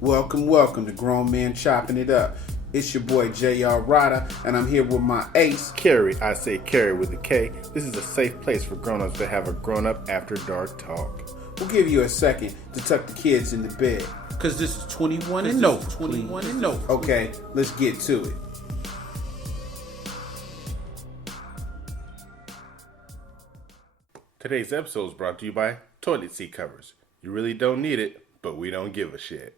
Welcome to Grown Men Chopping It Up. It's your boy J.R. Rada, and I'm here with my ace, Carrie. I say Carrie with a K. This is a safe place for grown-ups to have a grown-up after dark talk. We'll give you a second to tuck the kids into bed, because this is 21 and no. 21 and no. Okay, let's get to it. Today's episode is brought to you by toilet seat covers. You really don't need it, but we don't give a shit.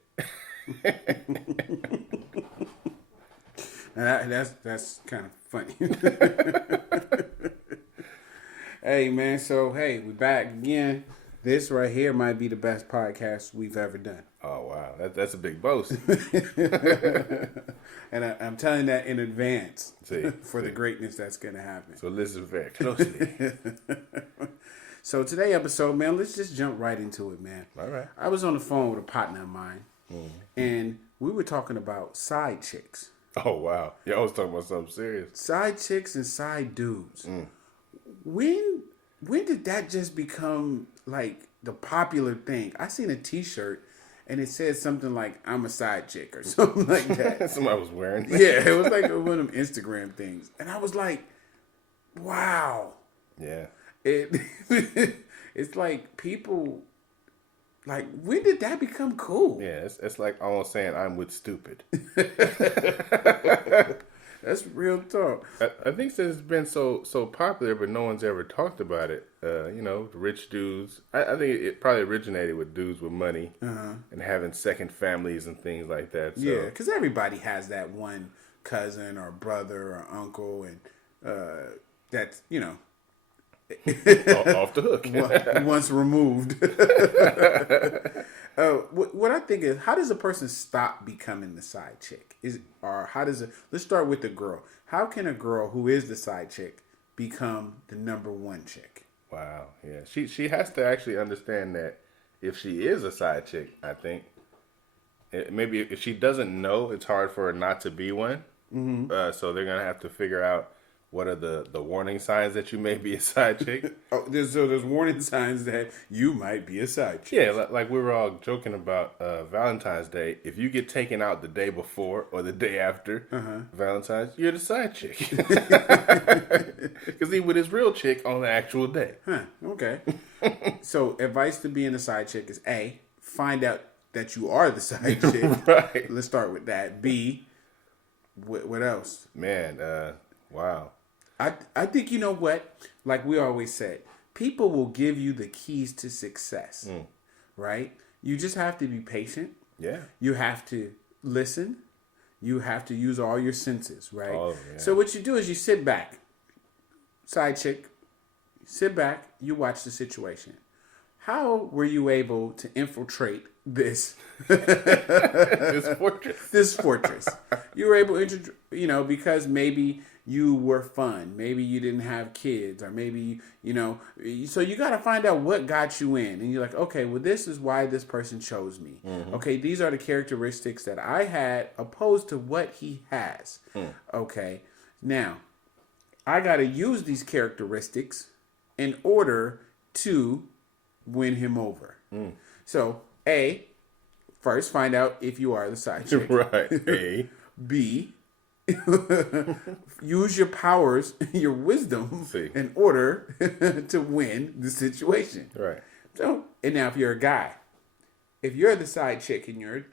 That's kind of funny. Hey man, we back again. This right here might be the best podcast we've ever done. Oh wow, that's a big boast. And I'm telling that in advance for the greatness that's going to happen. So listen very closely. So today episode, man, let's just jump right into it, man. All right. I was on the phone with a partner of mine, and we were talking about side chicks. Oh wow, y'all was talking about something serious. Side chicks and side dudes. When did that just become like the popular thing? I seen a T-shirt and it said something like "I'm a side chick" or something like that. Somebody was wearing it. Yeah, it was like one of them Instagram things, and I was like, "Wow." Yeah. It's like people, like, when did that become cool? Yeah, it's like almost saying I'm with stupid. That's real talk. I think since it's been so popular, but no one's ever talked about it. The rich dudes. I think it probably originated with dudes with money and having second families and things like that. So. Yeah, because everybody has that one cousin or brother or uncle, and that's, off the hook. Once removed. What I think is, how does a person stop becoming the side chick? Let's start with the girl. How can a girl who is the side chick become the number one chick? Wow, yeah. She has to actually understand that if she is a side chick, I think, maybe if she doesn't know, it's hard for her not to be one. Mm-hmm. So they're going to have to figure out what are the warning signs that you may be a side chick? There's warning signs that you might be a side chick. Yeah, like we were all joking about Valentine's Day. If you get taken out the day before or the day after Valentine's, you're the side chick. Because he with his real chick on the actual day. Huh, okay. So advice to being a side chick is A, find out that you are the side chick. Right. Let's start with that. B, what else? Man, wow. I think, you know what? Like we always said, people will give you the keys to success, right? You just have to be patient. Yeah. You have to listen. You have to use all your senses, right? Oh, yeah. So what you do is you sit back, side chick, sit back, you watch the situation. How were you able to infiltrate this this fortress? You were able to, because maybe you were fun. Maybe you didn't have kids, or maybe, so you got to find out what got you in. And you're like, okay, well, this is why this person chose me. Mm-hmm. Okay, these are the characteristics that I had opposed to what he has. Okay, now, I got to use these characteristics in order to win him over. So, A, first find out if you are the side chick. Right. A. B, use your powers, your wisdom in order to win the situation. Right. So, and now if you're a guy, if you're the side chick and you're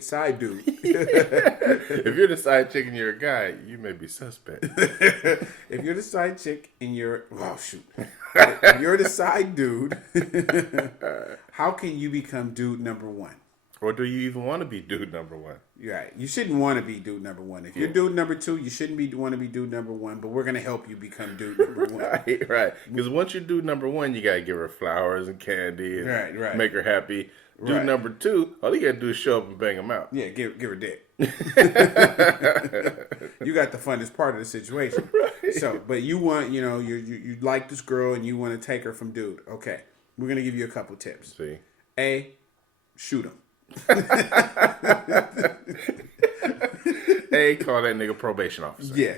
side dude. If you're the side chick and you're a guy, you may be suspect. If you're the side chick and if you're the side dude, how can you become dude number one? Or do you even want to be dude number one? Right. You shouldn't want to be dude number one. If you're dude number two, you shouldn't want to be dude number one, but we're going to help you become dude number one. Right. Because once you're dude number one, you got to give her flowers and candy and make her happy. Dude number two, all you got to do is show up and bang him out. Yeah, give her dick. You got the funnest part of the situation. Right. So, but you want, you like this girl and you want to take her from dude. Okay. We're going to give you a couple tips. See. A, shoot him. A, call that nigga probation officer. Yeah.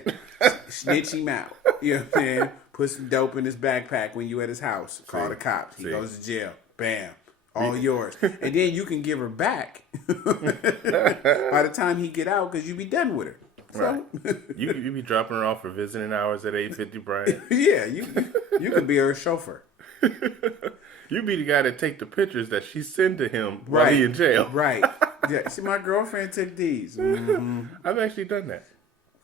Snitch him out. You know what I'm saying? Put some dope in his backpack when you at his house. Call the cops. He goes to jail. Bam. all yours. And then you can give her back by the time he get out because you be done with her. So, right. You be dropping her off for visiting hours at 8:50, Brian. Yeah, you could be her chauffeur. You be the guy that take the pictures that she send to him while he in jail. Right. Yeah. See, my girlfriend took these. Mm-hmm. I've actually done that.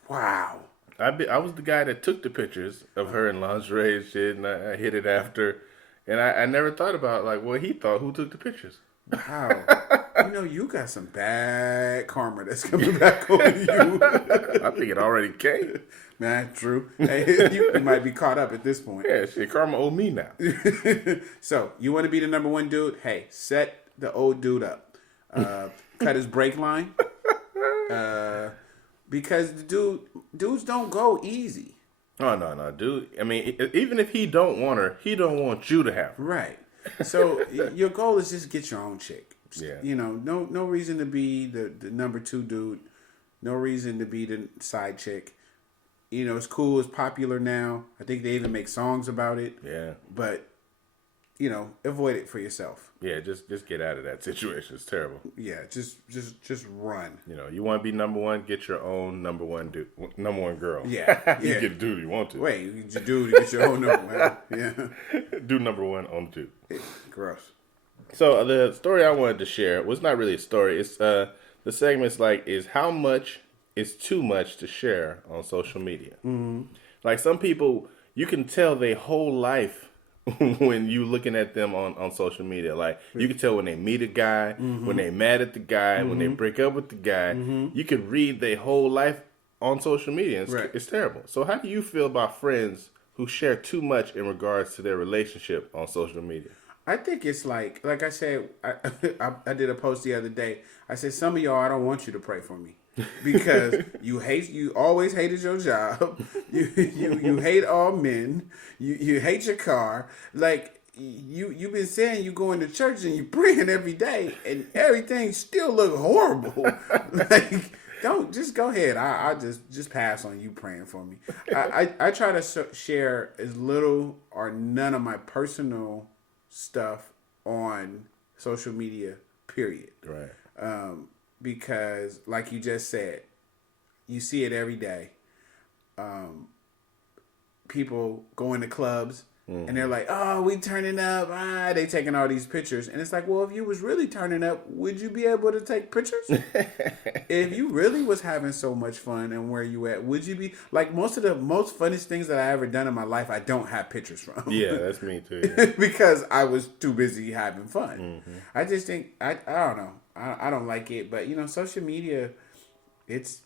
Wow. I was the guy that took the pictures of her in lingerie and shit, and I hit it after. And I never thought about, like, what he thought, who took the pictures. Wow. You got some bad karma that's coming back on you. I think it already came. Man, true. Hey, you might be caught up at this point. Yeah, shit, karma owe me now. So, you want to be the number one dude? Hey, set the old dude up. Cut his brake line. Because the dudes don't go easy. Oh, no, dude. I mean, even if he don't want her, he don't want you to have her. Right. So your goal is just get your own chick. Yeah. No reason to be the number two dude. No reason to be the side chick. It's cool. It's popular now. I think they even make songs about it. Yeah. But, avoid it for yourself. Yeah, just get out of that situation. It's terrible. Yeah, just run. You want to be number one, get your own number one dude, number one girl. Yeah. You get a dude you want to. Wait, you get your dude to get your own number one. Yeah. Do number one on two. Gross. So the story I wanted to share was not really a story. It's the segment's is how much is too much to share on social media. Mm-hmm. Like some people, you can tell their whole life when you looking at them on social media. Like you can tell when they meet a guy, mm-hmm. when they mad at the guy, mm-hmm. when they break up with the guy. Mm-hmm. You can read their whole life on social media. It's terrible. So how do you feel about friends who share too much in regards to their relationship on social media? I think it's like I said, I did a post the other day. I said, some of y'all, I don't want you to pray for me. Because you always hated your job. You hate all men. You hate your car. Like you've been saying you going to church and you praying every day and everything still look horrible. Like don't just go ahead. I just pass on you praying for me. I try to share as little or none of my personal stuff on social media. Period. Right. Because, like you just said, you see it every day. People go into clubs mm-hmm. and they're like, "Oh, we turning up." They taking all these pictures, and it's like, well, if you was really turning up, would you be able to take pictures? If you really was having so much fun and where you at, would you be like most of the most funnest things that I ever done in my life? I don't have pictures from. Yeah, that's me too. Yeah. Because I was too busy having fun. Mm-hmm. I just think I don't know. I don't like it, but social media, it's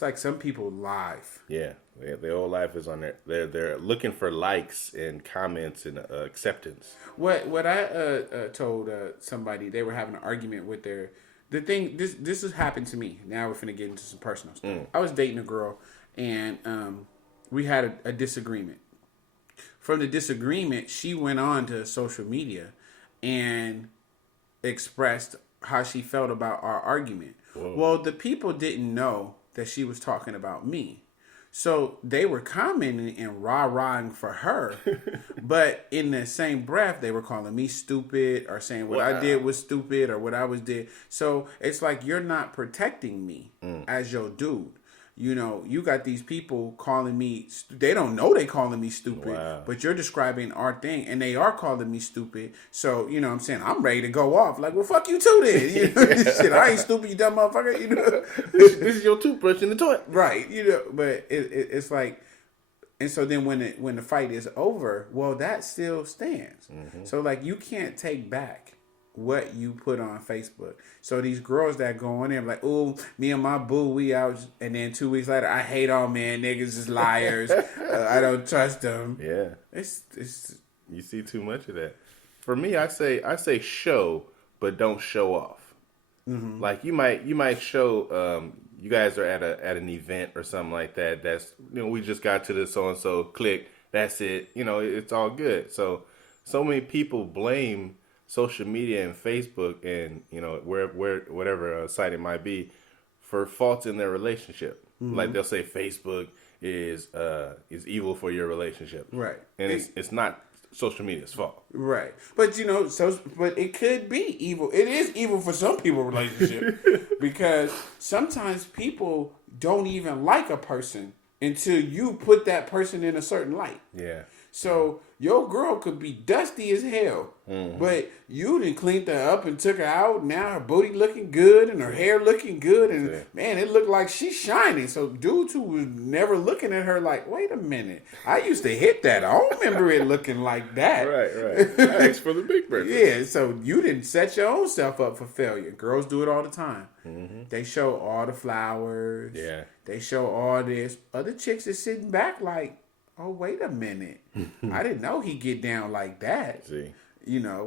like some people live. Yeah, their whole life is on there. They're looking for likes and comments and acceptance. What I told somebody, they were having an argument with the thing. This has happened to me. Now we're finna get into some personal stuff. I was dating a girl and we had a disagreement. From the disagreement, she went on to social media and expressed how she felt about our argument. Whoa. Well, the people didn't know that she was talking about me. So they were commenting and rah-rahing for her. But in the same breath, they were calling me stupid or saying what I did was stupid or what I was did. So it's like you're not protecting me as your dude. You got these people calling me, they don't know they calling me stupid, but you're describing our thing and they are calling me stupid. So, what I'm saying, I'm ready to go off. Like, well, fuck you too then. Shit, I ain't stupid, you dumb motherfucker. This is your toothbrush in the toilet. Right. But it's like, and so then when the fight is over, well, that still stands. Mm-hmm. So like, you can't take back what you put on Facebook. So these girls that go on there like, oh, me and my boo, we out, and then 2 weeks later, I hate all men, niggas is liars. I don't trust them. Yeah, it's you see too much of that. For me, I say show, but don't show off. Mm-hmm. Like you might show. You guys are at an event or something like that. That's we just got to the so and so click. That's it. It's all good. So many people blame social media and Facebook and where whatever site it might be for faults in their relationship. Mm-hmm. Like they'll say Facebook is evil for your relationship, right? And it's not social media's fault. Right. But but it could be evil. It is evil for some people relationship because sometimes people don't even like a person until you put that person in a certain light. Yeah. So your girl could be dusty as hell, but you done cleaned her up and took her out. Now her booty looking good and her hair looking good, and man, it looked like she's shining. So dudes who was never looking at her like, wait a minute, I used to hit that. I don't remember it looking like that. Right. I asked for the big breakfast. Yeah, so you didn't set your own self up for failure. Girls do it all the time. They show all the flowers. Yeah. They show all this. Other chicks is sitting back like, oh, wait a minute. I didn't know he'd get down like that. See.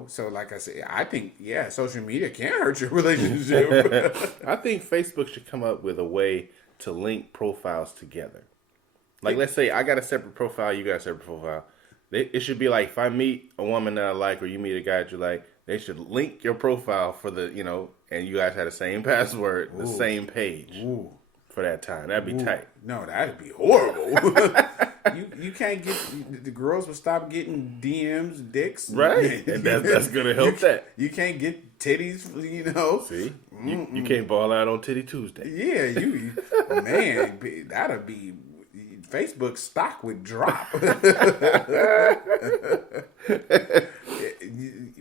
So like I said, I think, social media can hurt your relationship. I think Facebook should come up with a way to link profiles together. Like, let's say I got a separate profile, you got a separate profile. It should be like, if I meet a woman that I like or you meet a guy that you like, they should link your profile for the, and you guys had the same password, the same page for that time. That'd be tight. No, that'd be horrible. You can't get, the girls will stop getting DMs, dicks. Right. And that's going to help that. You can't get titties, See? You can't ball out on Titty Tuesday. Yeah, man, that'll be, Facebook stock would drop.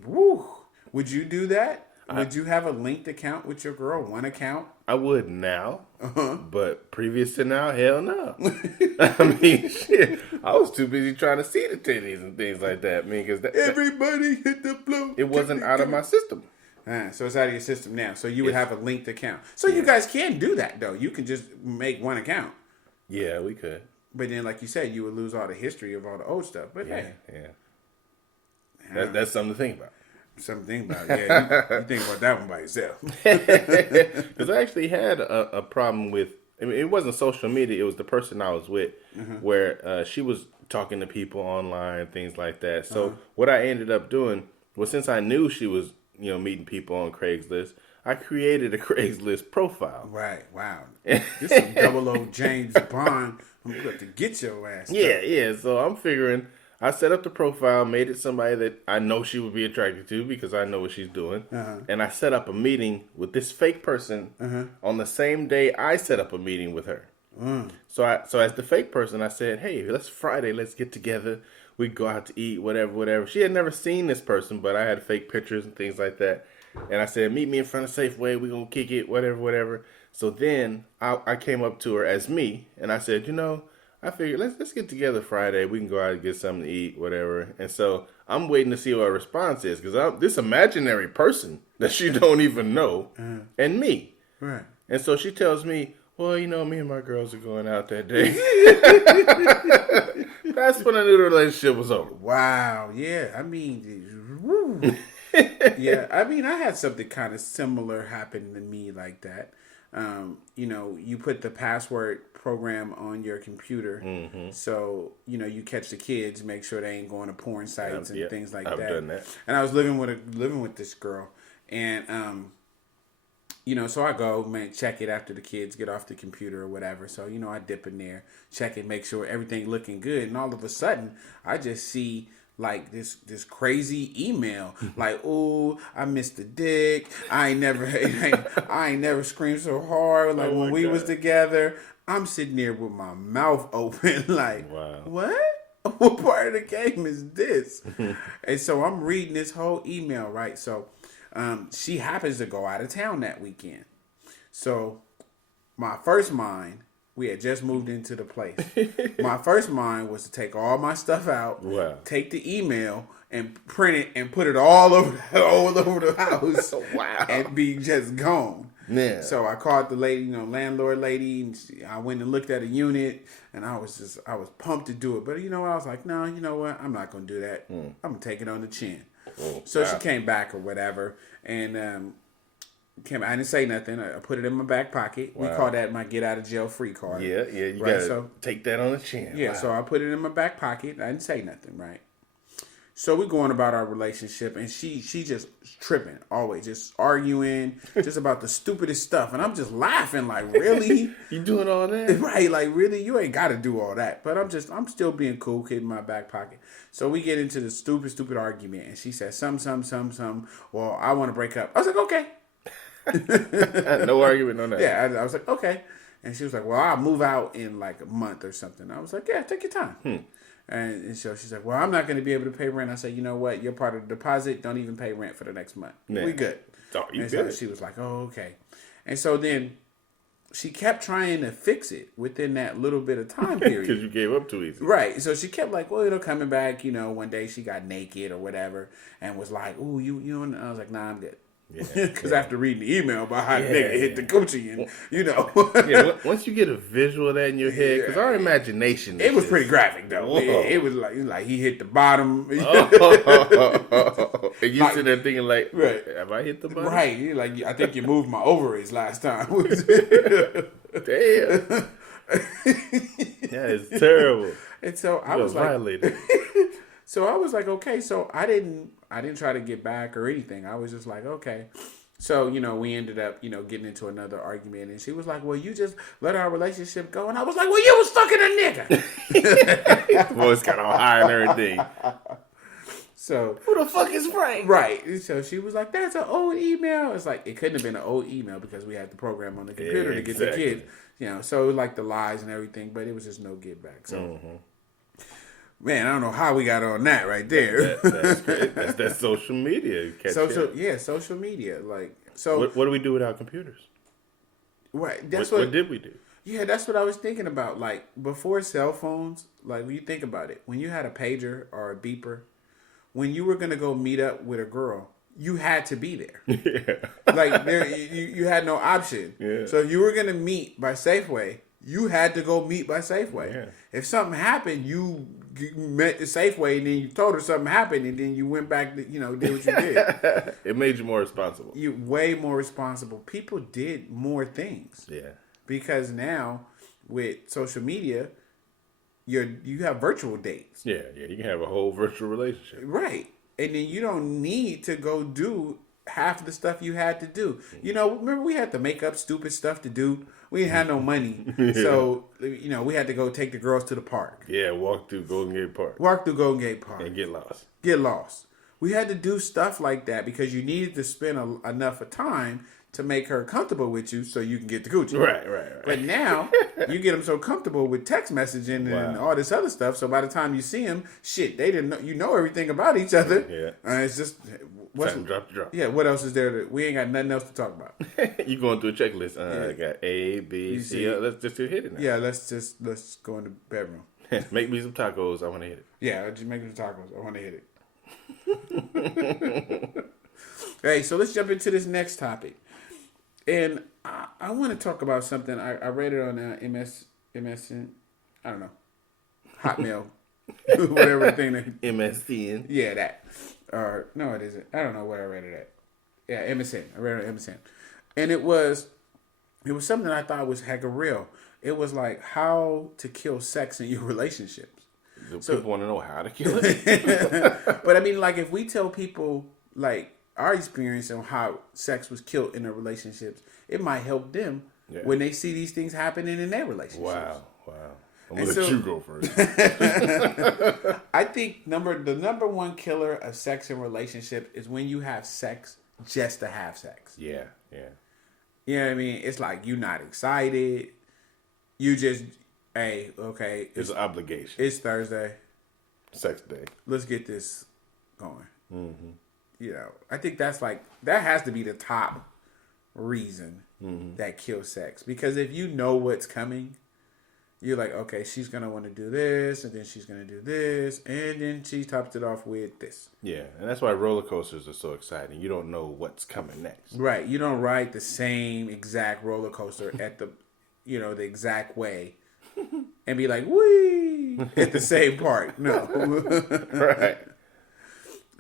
Woo. Would you do that? Would you have a linked account with your girl? One account? I would now, but previous to now, hell no. I mean, shit. I was too busy trying to see the titties and things like that. I mean, because everybody hit the floor. It wasn't out of my system. So it's out of your system now. So you would have a linked account. So you guys can do that though. You can just make one account. Yeah, we could. But then, like you said, you would lose all the history of all the old stuff. But yeah. That's something to think about. Something about it. Yeah, you think about that one by yourself. Because I actually had a problem with, I mean, it wasn't social media, it was the person I was with, where she was talking to people online, things like that. So what I ended up doing was, since I knew she was, meeting people on Craigslist, I created a Craigslist profile. Right, wow. This is 00 James Bond. I'm going to get your ass. Yeah. So I'm figuring, I set up the profile, made it somebody that I know she would be attracted to because I know what she's doing. And I set up a meeting with this fake person on the same day I set up a meeting with her. So as the fake person, I said, hey, Friday, let's get together. We go out to eat, whatever. She had never seen this person, but I had fake pictures and things like that. And I said, meet me in front of Safeway. We're going to kick it, whatever. So then I came up to her as me, and I said, I figured let's get together Friday. We can go out and get something to eat, whatever. And so I'm waiting to see what her response is, because I'm this imaginary person that she don't even know, and me. Right. And so she tells me, well, me and my girls are going out that day. That's when I knew the relationship was over. Wow. Yeah. I mean, woo. Yeah. I mean, I had something kind of similar happen to me like that. You put the password program on your computer, so you catch the kids, make sure they ain't going to porn sites and things like that. I've done that. And I was living with this girl, and so I go, man, check it after the kids get off the computer or whatever. So I dip in there, check it, make sure everything looking good, and all of a sudden I just see like this crazy email, like, oh, I missed the dick. I ain't never screamed so hard. Like when we was together, I'm sitting there with my mouth open, like, wow. What? What part of the game is this? And so I'm reading this whole email, right? So she happens to go out of town that weekend. So my first mind, we had just moved into the place. My first mind was to take all my stuff out, take the email, and print it and put it all over the house, and be just gone. Yeah. So I called the lady, landlord lady, and I went and looked at a unit, and I was pumped to do it. But I was like, no, you know what? I'm not going to do that. I'm going to take it on the chin. So she came back or whatever, and I didn't say nothing. I put it in my back pocket. Wow. We call that my get out of jail free card. Yeah, you gotta take that on the chin. Yeah, so I put it in my back pocket. I didn't say nothing, right? So we going about our relationship, and she just tripping, always just arguing, just about the stupidest stuff, and I'm just laughing like, really? You doing all that? Right, like really? You ain't got to do all that. But I'm still being cool, kid in my back pocket. So we get into the stupid argument, and she says some. Well, I want to break up. I was like, okay. No argument, no nothing. Yeah, I was like, okay. And she was like, well, I'll move out in like a month or something. I was like, yeah, take your time. And so she's like, well, I'm not going to be able to pay rent. I said, you know what? You're part of the deposit. Don't even pay rent for the next month. Yeah. We good. Oh, you and good. So she was like, oh, okay. And so then she kept trying to fix it within that little bit of time period. Because you gave up too easy. Right. So she kept like, well, it'll coming back. One day she got naked or whatever and was like, ooh, you. And I was like, nah, I'm good. Because after reading the email about how nigga hit the coochie and, once you get a visual of that in your head, because our imagination it was pretty graphic, though. It was like he hit the bottom. And you sit there thinking like, right. Have I hit the bottom? Right. You're like, I think you moved my ovaries last time. Damn. That is terrible. And so I was like, violated. So I was like, okay. So I didn't try to get back or anything. I was just like, okay. So, we ended up, getting into another argument. And she was like, well, you just let our relationship go. And I was like, well, you was fucking a nigga. Voice got all high and everything. So who the fuck is Frank? Right. So she was like, that's an old email. It's like, it couldn't have been an old email because we had the program on the computer to get the kids. So like the lies and everything, but it was just no get back. So, man, I don't know how we got on that right there. That's great. That's social media. Social media. Like, so what do we do without computers? Right. What did we do? Yeah, that's what I was thinking about. Like, before cell phones, like, when you think about it, when you had a pager or a beeper, when you were going to go meet up with a girl, you had to be there. Yeah. Like, you had no option. Yeah. So if you were going to meet by Safeway, you had to go meet by Safeway. Yeah. If something happened, you met the Safeway and then you told her something happened and then you went back to, did what you did. It made you more responsible. You way more responsible. People did more things. Yeah. Because now with social media, you have virtual dates. Yeah, you can have a whole virtual relationship. Right. And then you don't need to go do half the stuff you had to do. Remember we had to make up stupid stuff to do? We didn't have no money. Yeah. So, we had to go take the girls to the park. Yeah, walk through Golden Gate Park. And get lost. We had to do stuff like that because you needed to spend enough time to make her comfortable with you so you can get the coochie. Right. But now, you get them so comfortable with text messaging and all this other stuff, so by the time you see them, shit, they didn't know everything about each other. Yeah. It's just... drop. Yeah, what else is there? We ain't got nothing else to talk about. You going through a checklist. I got A, B, C. Let's just hit it now. Yeah, let's go in the bedroom. Make me some tacos. I want to hit it. Yeah, just make me some tacos. I want to hit it. Hey, so let's jump into this next topic. And I want to talk about something. I read it on MSN. I don't know. Hotmail. Whatever the thing that... MSN. Yeah, that. Or, no, it isn't. I don't know what I read it at. Yeah, MSN. I read it on MSN. And it was something I thought was hecka real. It was like how to kill sex in your relationships. People want to know how to kill it. But I mean, like, if we tell people, like, our experience on how sex was killed in their relationships, it might help them when they see these things happening in their relationships. Wow. I'm going to let you go first. I think the number one killer of sex in relationships is when you have sex just to have sex. Yeah. You know what I mean? It's like you're not excited. You just, hey, okay. It's an obligation. It's Thursday. Sex day. Let's get this going. Mm-hmm. I think that has to be the top reason that kills sex. Because if you know what's coming, you're like, okay, she's going to want to do this, and then she's going to do this, and then she tops it off with this. Yeah, and that's why roller coasters are so exciting. You don't know what's coming next. Right. You don't ride the same exact roller coaster at the, the exact way and be like, whee, at the same part. No. Right.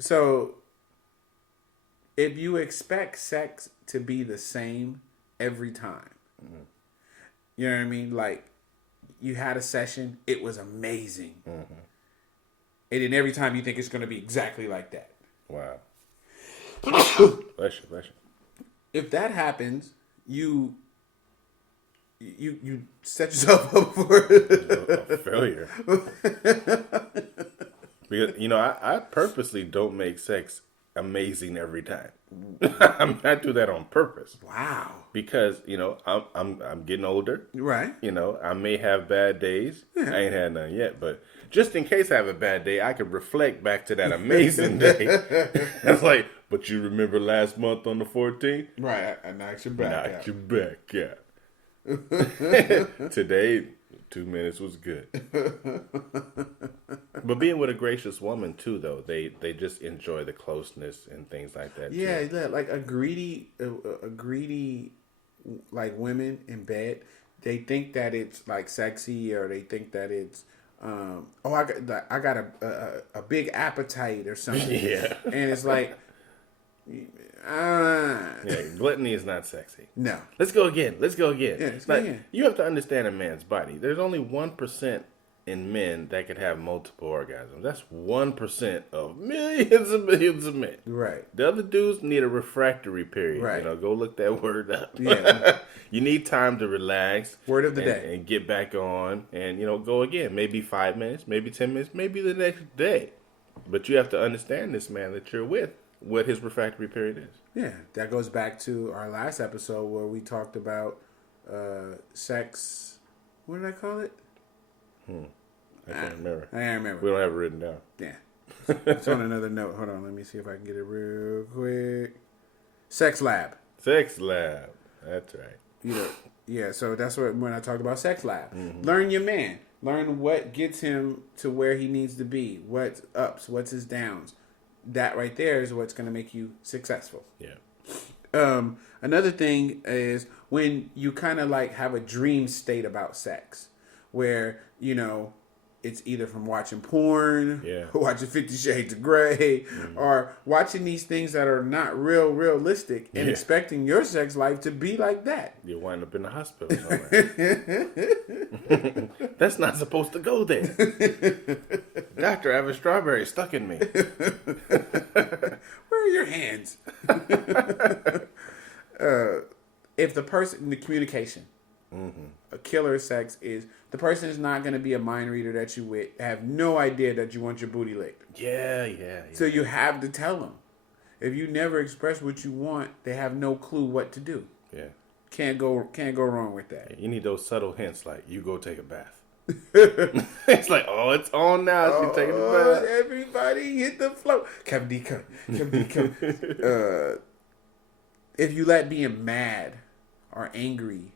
So, if you expect sex to be the same every time, you know what I mean? Like, you had a session, it was amazing. And then every time you think it's going to be exactly like that. Wow. Bless you, bless you. If that happens, you set yourself up for A failure. Because, I purposely don't make sex amazing every time. I do that on purpose. Wow. Because, I'm getting older. Right. I may have bad days. I ain't had none yet, but just in case I have a bad day, I could reflect back to that amazing day. It's like, but you remember last month on the 14th? Right. I knocked your back out. Yeah. Today, 2 minutes was good. But being with a gracious woman too, though, they just enjoy the closeness and things like that. Yeah, too. Like a greedy, like women in bed, they think that it's like sexy, or they think that it's, I got a big appetite or something. Yeah, and it's like, yeah, gluttony is not sexy. No. Let's go again. Yeah, let's go again. You have to understand a man's body. There's only 1% in men that could have multiple orgasms. That's 1% of millions and millions of men. Right. The other dudes need a refractory period. Right. Go look that word up. Yeah. You need time to relax. Word of the day. And get back on and, go again. Maybe 5 minutes, maybe 10 minutes, maybe the next day. But you have to understand this man that you're with, what his refractory period is. Yeah. That goes back to our last episode where we talked about sex. What did I call it? I can't remember. I can't remember. We don't have it written down. Yeah. It's on another note. Hold on. Let me see if I can get it real quick. Sex lab. Sex lab. That's right. Yeah, so that's when I talk about sex lab. Mm-hmm. Learn your man. Learn what gets him to where he needs to be. What's ups, what's his downs. That right there is what's going to make you successful. Yeah. Another thing is when you kind of like have a dream state about sex where, it's either from watching porn, watching 50 Shades of Grey, or watching these things that are not realistic and expecting your sex life to be like that. You wind up in the hospital somewhere. That's not supposed to go there. Doctor, I have a strawberry stuck in me. Where are your hands? If the person, the communication, a killer sex is the person is not going to be a mind reader that you with, have no idea that you want your booty licked. Yeah. So you have to tell them. If you never express what you want, they have no clue what to do. Yeah. Can't go wrong with that. You need those subtle hints like, you go take a bath. It's like, it's on now. She's taking a bath. Everybody hit the floor. Come. If you let being mad or angry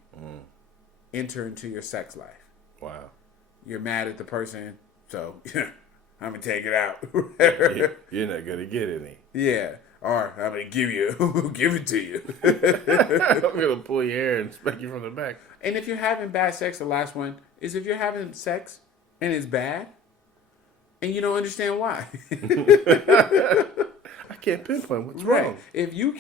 enter into your sex life. Wow. You're mad at the person, so I'm going to take it out. You're not going to get any. Yeah. Or I'm going to give it to you. I'm going to pull your hair and smack you from the back. And if you're having bad sex, the last one is if you're having sex and it's bad and you don't understand why. I can't pinpoint what's wrong. If you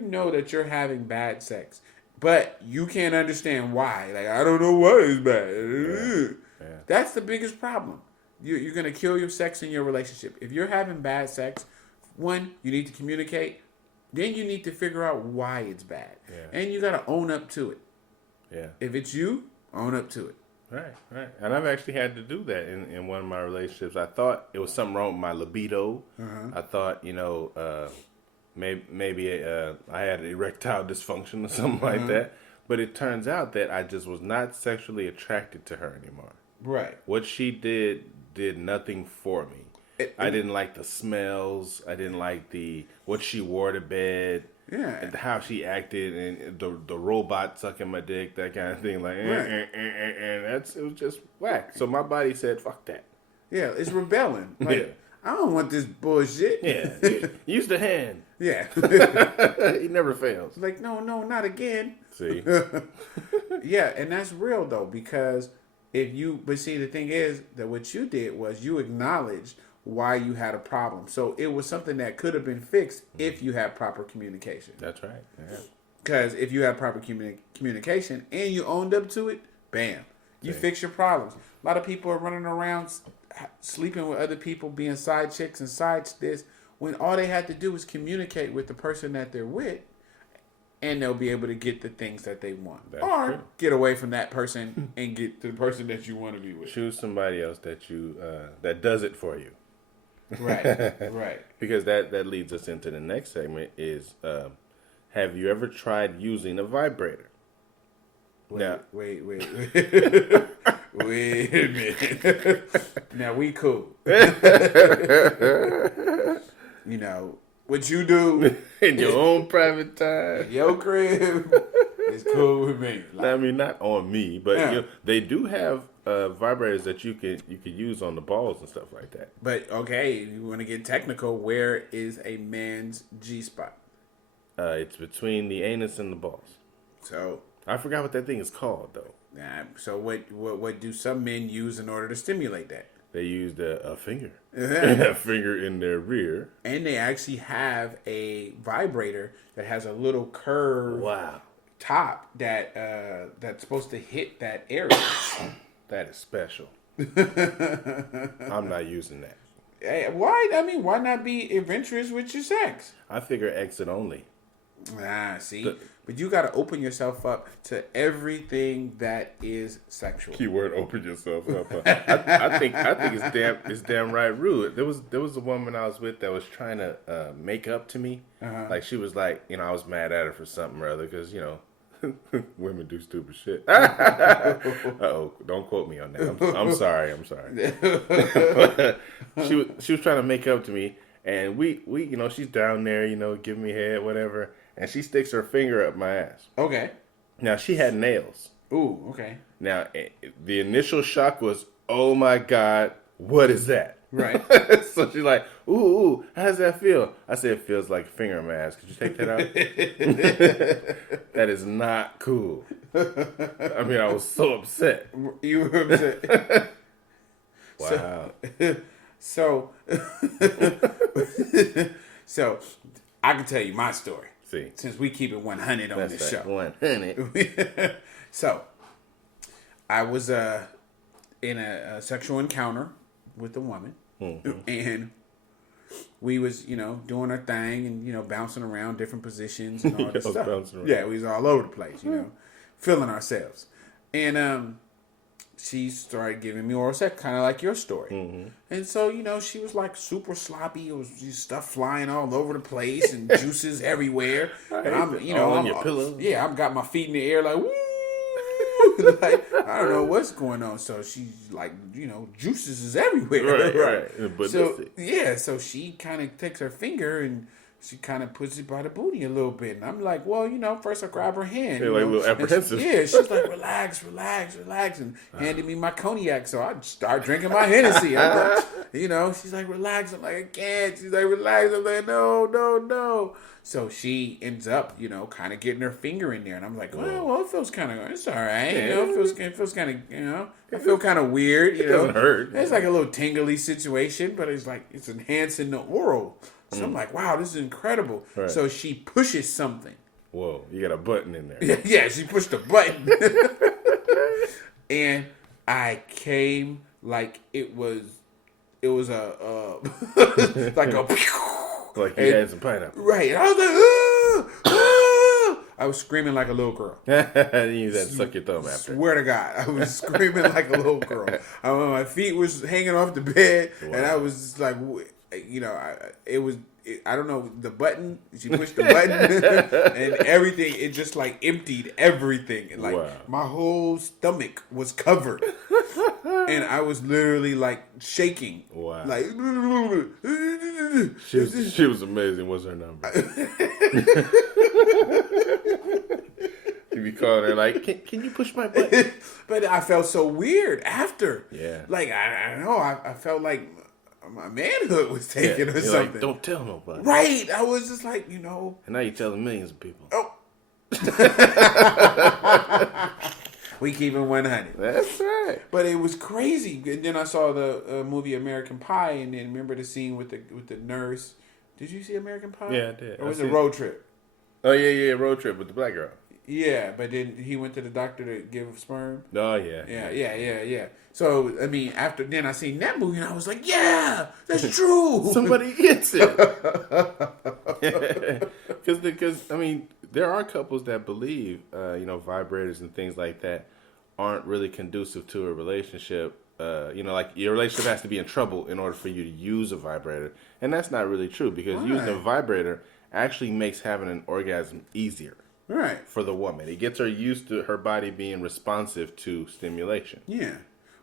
know that you're having bad sex, but you can't understand why, like, I don't know why it's bad. Yeah. That's the biggest problem. You're going to kill your sex in your relationship. If you're having bad sex, one, you need to communicate. Then you need to figure out why it's bad. Yeah. And you got to own up to it. Yeah. If it's you, own up to it. Right. And I've actually had to do that in one of my relationships. I thought it was something wrong with my libido. I thought, maybe I had erectile dysfunction or something like that. But it turns out that I just was not sexually attracted to her anymore. Right. What she did nothing for me. I didn't like the smells. I didn't like what she wore to bed. Yeah. And how she acted and the robot sucking my dick, that kind of thing. Like, it was just whack. So my body said, fuck that. Yeah, it's rebelling. Like, I don't want this bullshit. Yeah. Use the hand. Yeah. He never fails. Like, no, not again. See? Yeah, and that's real, though, because but see, the thing is that what you did was you acknowledged why you had a problem. So it was something that could have been fixed if you had proper communication. That's right. Because if you had proper communication and you owned up to it, bam, you fix your problems. A lot of people are running around sleeping with other people, being side chicks and side this, when all they had to do was communicate with the person that they're with, and they'll be able to get the things that they want. That's or true. get away from that person and get to the person that you want to be with. Choose somebody else that you that does it for you. Right, right. Because that leads us into the next segment is, have you ever tried using a vibrator? Wait a minute. Now we cool. You know, what you do In your own private time. your crib is cool with me. I mean, not on me, but Yeah. you know, they do have vibrators that you can use on the balls and stuff like that. But okay, you want to get technical, where is a man's G-spot? It's between the anus and the balls. So, I forgot what that thing is called, though. so what do some men use in order to stimulate that? They used a finger. A finger in their rear. And they actually have a vibrator that has a little curve Wow. top that that's supposed to hit that area. That is special. I'm not using that. Hey, why? I mean, why not be adventurous with your sex? I figure exit only. See, but you got to open yourself up to everything that is sexual. Keyword: open yourself up. I think it's damn right rude. There was a woman I was with that was trying to make up to me. Like she was like, I was mad at her for something or other because women do stupid shit. Uh-oh, don't quote me on that. I'm sorry. She was trying to make up to me, and we she's down there, giving me head, whatever, and she sticks her finger up my ass. Okay. Now she had nails. Ooh. Okay. Now the initial shock was, oh my God, what is that? Right. So she's like, ooh, how does that feel? I said, it feels like a finger in my ass. Could you take that out? That is not cool. I mean, I was so upset. You were upset. Wow. So I can tell you my story. See, Since we keep it 100 on this show. 100. So, I was in a sexual encounter with a woman, and we was doing our thing and bouncing around different positions and all this stuff. Yeah, we was all over the place, feeling ourselves, and she started giving me oral sex, kind of like your story. And so, she was like super sloppy. It was just stuff flying all over the place and juices everywhere. And I'm, on your pillow. Yeah, I've got my feet in the air like, woo! Like, I don't know what's going on. So she's like, juices is everywhere. Right. But so she kind of takes her finger and she kind of puts it by the booty a little bit. And I'm like, well, first I grab her hand. They're like a little apprehensive. She's like, relax, and handed me my cognac. So I start drinking my Hennessy. I'm like, she's like, relax. I'm like, I can't. She's like, relax. I'm like, no. So she ends up, kind of getting her finger in there. And I'm like, well, it feels kind of, it's all right. It feels kind of, I feel kind of weird. It doesn't hurt. It's like a little tingly situation, but it's like, it's enhancing the oral. So I'm like, wow, this is incredible. Right. So she pushes something. Whoa, you got a button in there. Yeah, she pushed a button. And I came like it was a like a like you had some pineapple. Right. And I was like, I was screaming like a little girl. You had to suck your thumb after. Swear to God, I was screaming like a little girl. My feet was hanging off the bed, and I was just like, I don't know, the button, she pushed the button and everything, it just like emptied everything. And like my whole stomach was covered. And I was literally like shaking. Wow. Like she was amazing. What's her number? You be calling her like, can you push my button? But I felt so weird after. Yeah. Like I don't know, I felt like my manhood was taken or something. Like, don't tell nobody. Right. I was just like, And now you're telling millions of people. Oh. We keep it 100. That's right. But it was crazy. And then I saw the movie American Pie, and then remember the scene with the nurse. Did you see American Pie? Yeah, I did. Or was it Road Trip? Oh yeah, Road Trip with the black girl. Yeah, but then he went to the doctor to give sperm. Oh yeah. Yeah. So I mean, after then I seen that movie and I was like, yeah, that's true. Somebody gets it. Because I mean, there are couples that believe, vibrators and things like that aren't really conducive to a relationship. Like your relationship has to be in trouble in order for you to use a vibrator, and that's not really true because using a vibrator actually makes having an orgasm easier. Right. For the woman. It gets her used to her body being responsive to stimulation. Yeah.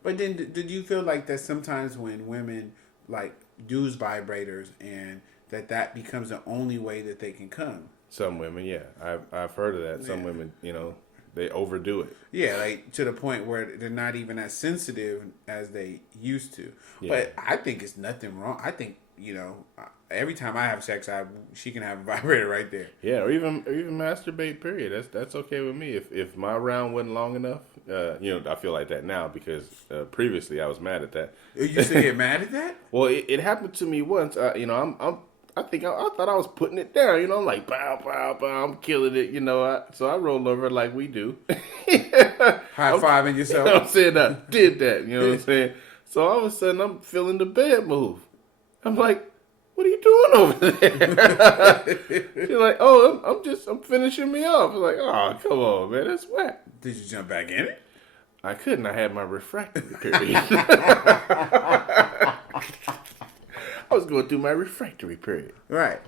But then did you feel like that sometimes when women like use vibrators and that becomes the only way that they can come? Some women, yeah. I've heard of that. Some women, they overdo it. Yeah, like to the point where they're not even as sensitive as they used to. Yeah. But I think it's nothing wrong. I think, every time I have sex, she can have a vibrator right there. Yeah, or even masturbate. Period. That's okay with me. If my round wasn't long enough, I feel like that now because previously I was mad at that. You used to get mad at that? Well, it happened to me once. I thought I was putting it down. I'm like pow pow pow. I'm killing it. So I rolled over like we do. High fiving yourself. I'm saying I did that. You know what I'm saying? So all of a sudden I'm feeling the bed move. I'm like, what are you doing over there? She's like, oh, I'm finishing me off. I'm like, oh, come on, man, that's wet. Did you jump back in it? I couldn't. I had my refractory period. I was going through my refractory period. Right.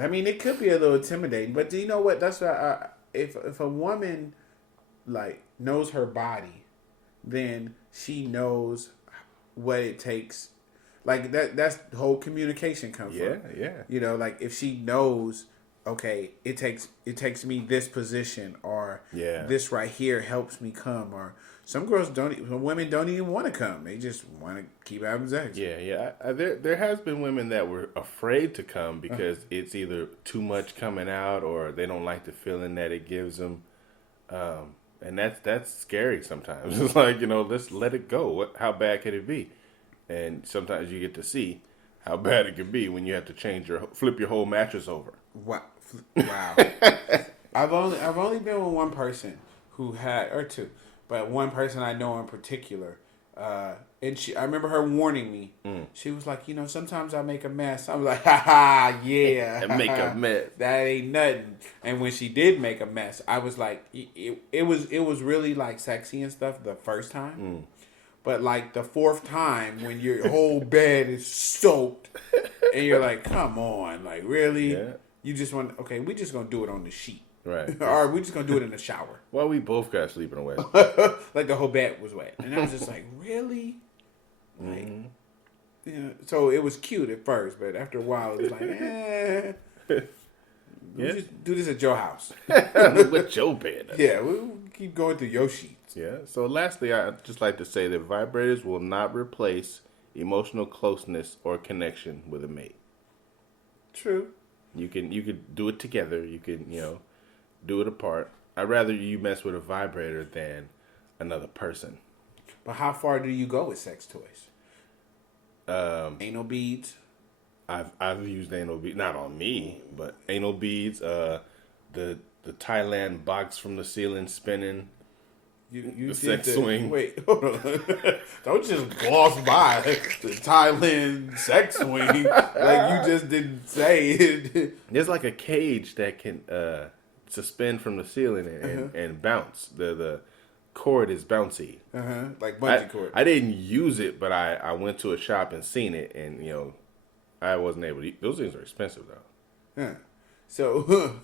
I mean, it could be a little intimidating, but do you know what? That's why if a woman like knows her body, then she knows what it takes. Like that's the whole communication comes from. Yeah. Like if she knows, okay, it takes me this position, or this right here helps me come, or some women don't even want to come. They just want to keep having sex. Yeah. There has been women that were afraid to come because it's either too much coming out or they don't like the feeling that it gives them. And that's scary sometimes. It's like, let's let it go. How bad could it be? And sometimes you get to see how bad it can be when you have to flip your whole mattress over. Wow. I've only been with one person who had, or two, but one person I know in particular. And I remember her warning me. She was like, sometimes I make a mess. I was like, yeah. Make a mess. That ain't nothing. And when she did make a mess, I was like, it was really like sexy and stuff the first time. But like the fourth time when your whole bed is soaked and you're like, come on, like really? Yeah. You just want, okay, we just going to do it on the sheet. Right. Or we just going to do it in the shower. Well, we both got sleeping away. Like the whole bed was wet. And I was just like, really? Like, so it was cute at first, but after a while it was like, we'll just do this at your house. With your bed. Yeah, we'll keep going through your sheets. Yeah. So lastly, I'd just like to say that vibrators will not replace emotional closeness or connection with a mate. True. You could do it together. You can, do it apart. I'd rather you mess with a vibrator than another person. But how far do you go with sex toys? Anal beads. I've used anal beads, not on me, but anal beads. The Thailand box from the ceiling spinning. You the sex swing. Wait, hold on. Don't just gloss by the Thailand sex swing like you just didn't say it. There's like a cage that can suspend from the ceiling and bounce. The cord is bouncy. Like bungee cord. I didn't use it, but I went to a shop and seen it, and I wasn't able to. Those things are expensive though. Yeah. So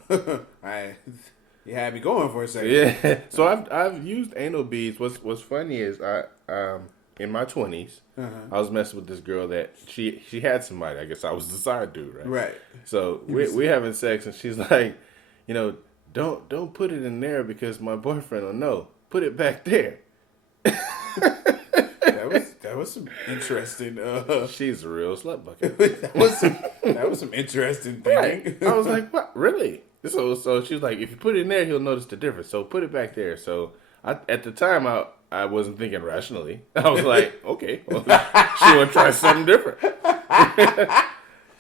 you had me going for a second. Yeah. So I've used anal beads. What's funny is I in my 20s I was messing with this girl that she had somebody. I guess I was the side dude, right? Right. So we're having sex and she's like, don't put it in there because my boyfriend will know. Put it back there. That was some interesting. She's a real slut bucket. that was some interesting thinking. Right. I was like, what? Really? So she was like, if you put it in there, he'll notice the difference. So put it back there. So at the time, I wasn't thinking rationally. I was like, okay, well, she want to try something different.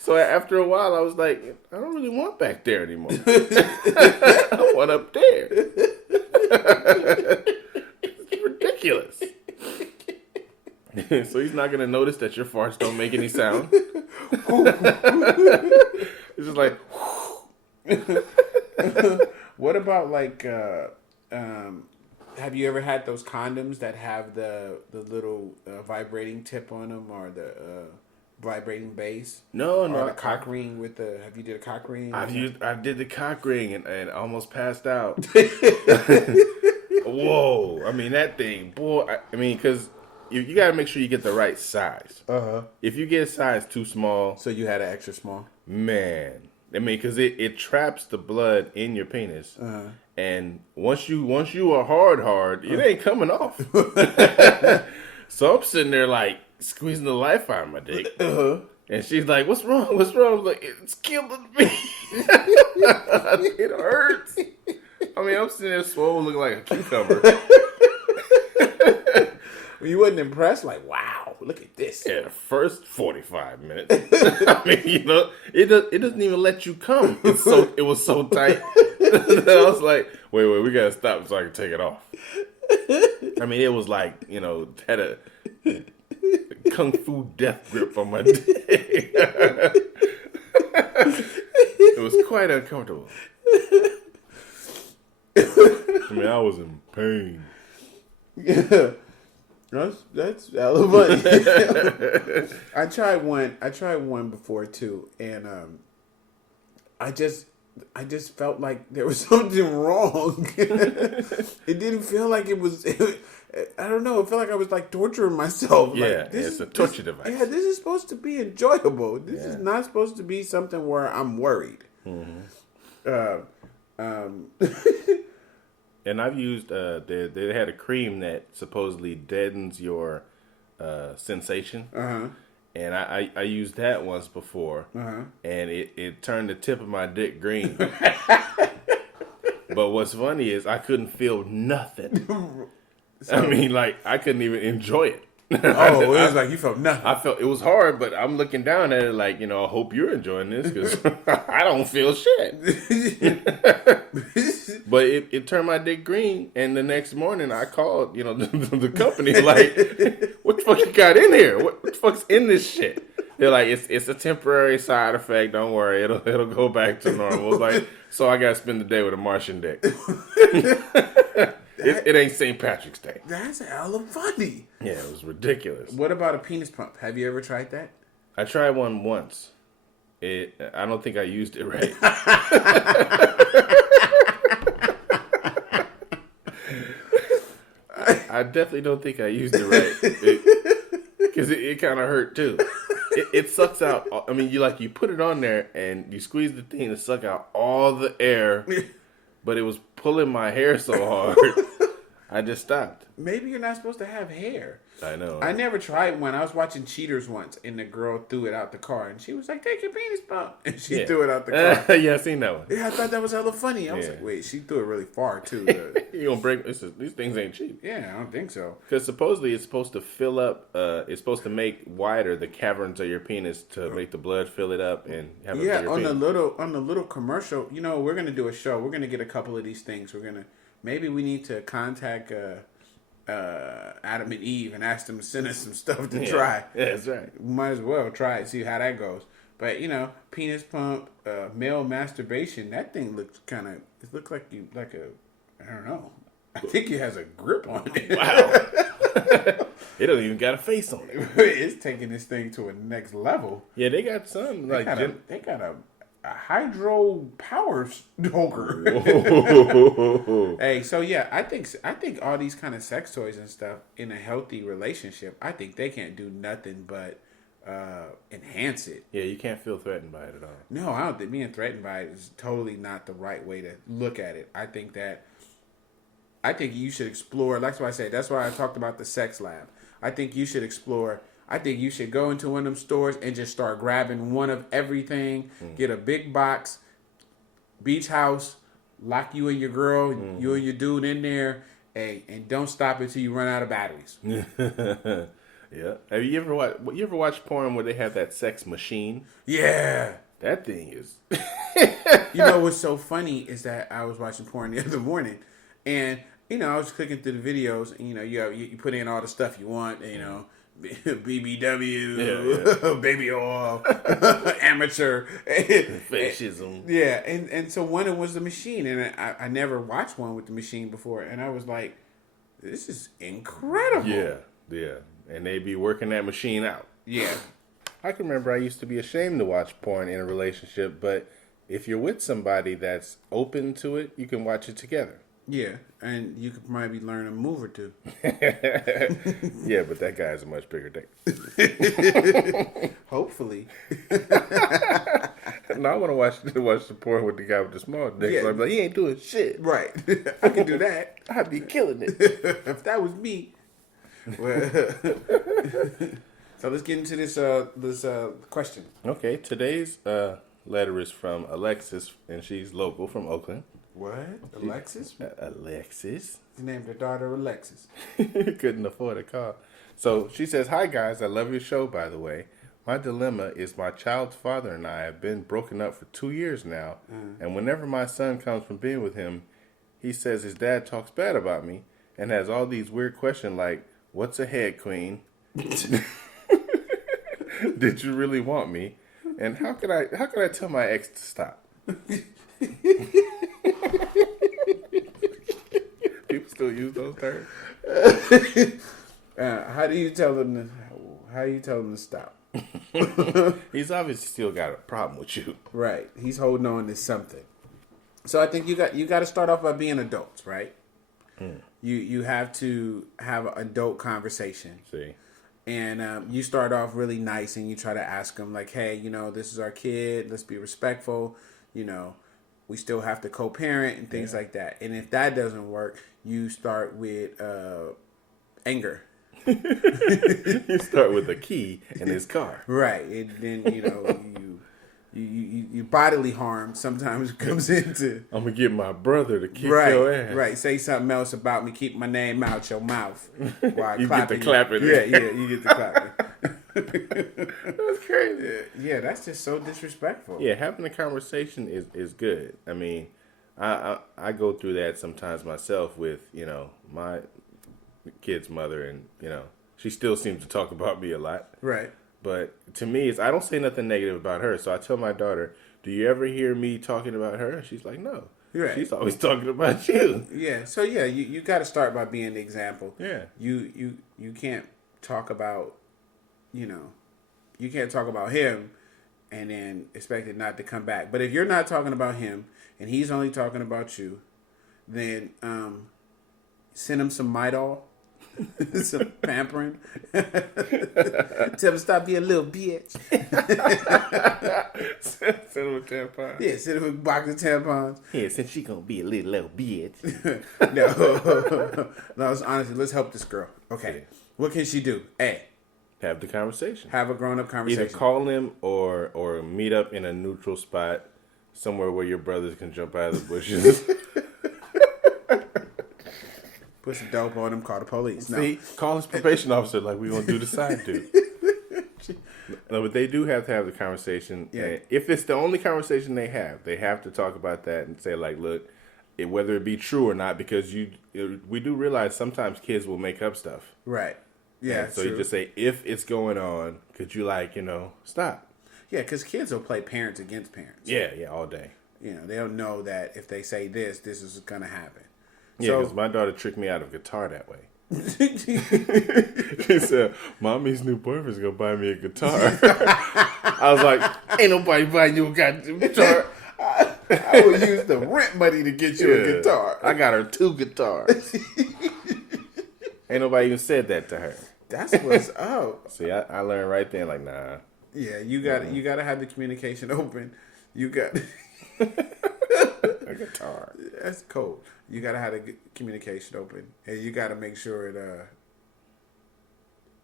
So after a while, I was like, I don't really want back there anymore. I want up there. It's ridiculous. So he's not gonna notice that your farts don't make any sound. It's just like. What about like? Have you ever had those condoms that have the little vibrating tip on them, or the vibrating base? No. Or the cock ring with the. Have you did a cock ring? I did the cock ring and almost passed out. Whoa! I mean that thing, boy. I mean, because you got to make sure you get the right size. If you get a size too small, so you had an extra small. Man, I mean, because it traps the blood in your penis, and once you are hard, it ain't coming off. So I'm sitting there like squeezing the life out of my dick, and she's like, "What's wrong? What's wrong?" I'm like, "It's killing me. It hurts." I mean, I'm sitting there swollen, looking like a cucumber. You wasn't impressed, like, wow, look at this. Yeah, the first 45 minutes. I mean, it doesn't even let you come. It was so tight. I was like, wait, we gotta stop so I can take it off. I mean, it was like, had a kung fu death grip on my dick. It was quite uncomfortable. I mean, I was in pain. Yeah. That's hella funny. I tried one before too, and I just felt like there was something wrong. It didn't feel like it was. I don't know. It felt like I was like torturing myself. Yeah, like, it's a torture device. Yeah, this is supposed to be enjoyable. This is not supposed to be something where I'm worried. And I've used, they had a cream that supposedly deadens your sensation. And I used that once before. And it turned the tip of my dick green. But what's funny is I couldn't feel nothing. I mean, like, I couldn't even enjoy it. Oh, it was like you felt nothing. I felt it was hard, but I'm looking down at it like, I hope you're enjoying this because I don't feel shit. But it turned my dick green, and the next morning I called, the company like, what the fuck you got in here? What the fuck's in this shit? They're like, it's a temporary side effect. Don't worry, it'll go back to normal. It's like, so I gotta spend the day with a Martian dick. It ain't St. Patrick's Day. That's hella funny. Yeah, it was ridiculous. What about a penis pump? Have you ever tried that? I tried one once. I don't think I used it right. I definitely don't think I used it right. Because it kind of hurt too. It sucks out. I mean, you put it on there and you squeeze the thing to suck out all the air. But it was pulling my hair so hard, I just stopped. Maybe you're not supposed to have hair. I know. I never tried one. I was watching Cheaters once, and the girl threw it out the car, and she was like, "Take your penis pump," and she threw it out the car. Yeah, I seen that one. Yeah, I thought that was hella funny. I was like, "Wait, she threw it really far too." You gonna break? These things ain't cheap. Yeah, I don't think so. Because supposedly it's supposed to fill up. It's supposed to make wider the caverns of your penis to make the blood fill it up and have a bigger on penis. the little commercial. We're gonna do a show. We're gonna get a couple of these things. Maybe we need to contact Adam and Eve and ask them to send us some stuff to try. Yeah, that's right. We might as well try it, see how that goes. But penis pump, male masturbation. That thing looks kind of. It looks like I don't know. I think it has a grip on it. Wow. It don't even got a face on it. It's taking this thing to a next level. Yeah, they got some They got a hydro power stoker. Hey, so yeah, I think all these kind of sex toys and stuff in a healthy relationship, I think they can't do nothing but enhance it. Yeah, you can't feel threatened by it at all. No, I don't think being threatened by it is totally not the right way to look at it. I think you should explore. That's why I say. That's why I talked about the sex lab. I think you should explore. I think you should go into one of them stores and just start grabbing one of everything. Get a big box, beach house, lock you and your girl, you and your dude in there, and don't stop until you run out of batteries. Yeah. Have you ever watched porn where they have that sex machine? Yeah. That thing is. You know what's so funny is that I was watching porn the other morning, and I was clicking through the videos, and you put in all the stuff you want, and, BBW, Yeah. baby oil, amateur, Fascism. yeah, and so one was the machine, and I never watched one with the machine before, and I was like, this is incredible. Yeah. And they be working that machine out. Yeah. I can remember I used to be ashamed to watch porn in a relationship, but if you're with somebody that's open to it, you can watch it together. Yeah, and you could probably learn a move or two. Yeah, but that guy has a much bigger dick. Hopefully. No, I want to watch the porn with the guy with the small dick. Yeah. So I'm like, he ain't doing shit. Right. I can do that. I'd be killing it. If that was me. Well, so let's get into this question. Okay, today's letter is from Alexis, and she's local from Oakland. What? Alexis? Alexis. You named her daughter Alexis. Couldn't afford a car. So she says, "Hi guys, I love your show, by the way. My dilemma is my child's father and I have been broken up for 2 years now, and whenever my son comes from being with him, he says his dad talks bad about me and has all these weird questions like, what's a head queen? Did you really want me? And how could I tell my ex to stop?" People still use those terms. How do you tell them to stop? He's obviously still got a problem with you. Right. He's holding on to something. So I think you got to start off by being adults, right? You have to have an adult conversation. See. And you start off really nice, and you try to ask them like, "Hey, this is our kid. Let's be respectful. We still have to co-parent and things like that." And if that doesn't work, you start with anger. You start with a key in his car. Right. And then you bodily harm sometimes comes into. I'm gonna get my brother to kick Right. your ass. Right. Say something else about me. Keep my name out your mouth. While You get the clapping. Yeah. You get the clapping. That's crazy. Yeah, that's just so disrespectful. Yeah, having a conversation is good. I mean, I go through that sometimes myself with my kid's mother, and she still seems to talk about me a lot. Right. But to me, I don't say nothing negative about her. So I tell my daughter, "Do you ever hear me talking about her?" And she's like, "No." Right. She's always talking about you. Yeah. So yeah, you got to start by being the example. Yeah. You can't talk about you can't talk about him and then expect it not to come back. But if you're not talking about him and he's only talking about you, then send him some Midol, some pampering. Tell him to stop being a little bitch. Send him a tampon. Yeah, send him a box of tampons. Yeah, since she gonna be a little bitch. No, honestly, let's help this girl. Okay. Yeah. What can she do? A, Have the conversation. have a grown-up conversation. Either call him or meet up in a neutral spot somewhere where your brothers can jump out of the bushes. Put some dope on him, call the police. No. See, call his probation officer like we're going to do the side dude. No, but they do have to have the conversation. Yeah. And if it's the only conversation they have to talk about that and say like, look, whether it be true or not, because we do realize sometimes kids will make up stuff. Right. Yeah. So true. you just say, if it's going on, could you stop? Yeah, because kids will play parents against parents. Yeah, all day. They'll know that if they say this is going to happen. Yeah, because my daughter tricked me out of guitar that way. She said, "Mommy's new boyfriend's gonna buy me a guitar." I was like, "Ain't nobody buying you a goddamn guitar." I would use the rent money to get you a guitar. I got her 2 guitars. Ain't nobody even said that to her. That's what's up. See, I learned right then, like, nah. Yeah, you got to have the communication open. You got A guitar. That's cold. You got to have the communication open, and you got to make sure that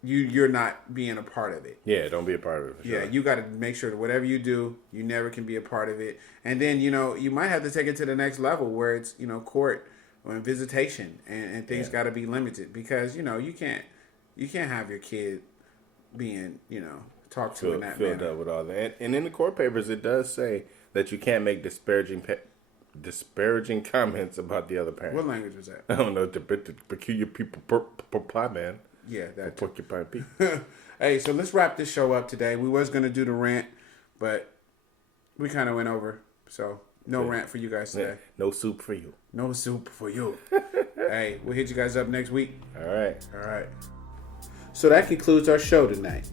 you're not being a part of it. Yeah, don't be a part of it. For sure. Yeah, you got to make sure that whatever you do, you never can be a part of it. And then you might have to take it to the next level where it's court or visitation, and things got to be limited because you can't have your kid being, talked to in that filled manner. up with all that. And in the court papers, it does say that you can't make disparaging comments about the other parent. What language was that? I don't know. The peculiar people, man. Yeah, that. Porcupine people. Hey, so let's wrap this show up today. We was gonna do the rant, but we kind of went over. So no rant for you guys today. No soup for you. No soup for you. Hey, we'll hit you guys up next week. All right. So that concludes our show tonight.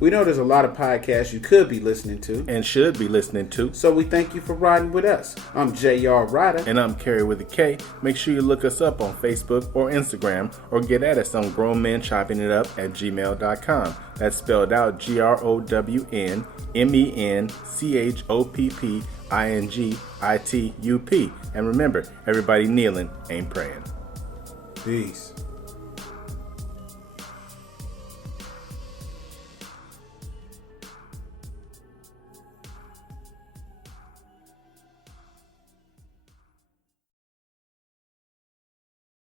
We know there's a lot of podcasts you could be listening to. And should be listening to. So we thank you for riding with us. I'm J.R. Ryder. And I'm Kerry with a K. Make sure you look us up on Facebook or Instagram or get at us on grownmenchoppingitup@gmail.com. That's spelled out GROWNMENCHOPPINGITUP. And remember, everybody kneeling ain't praying. Peace.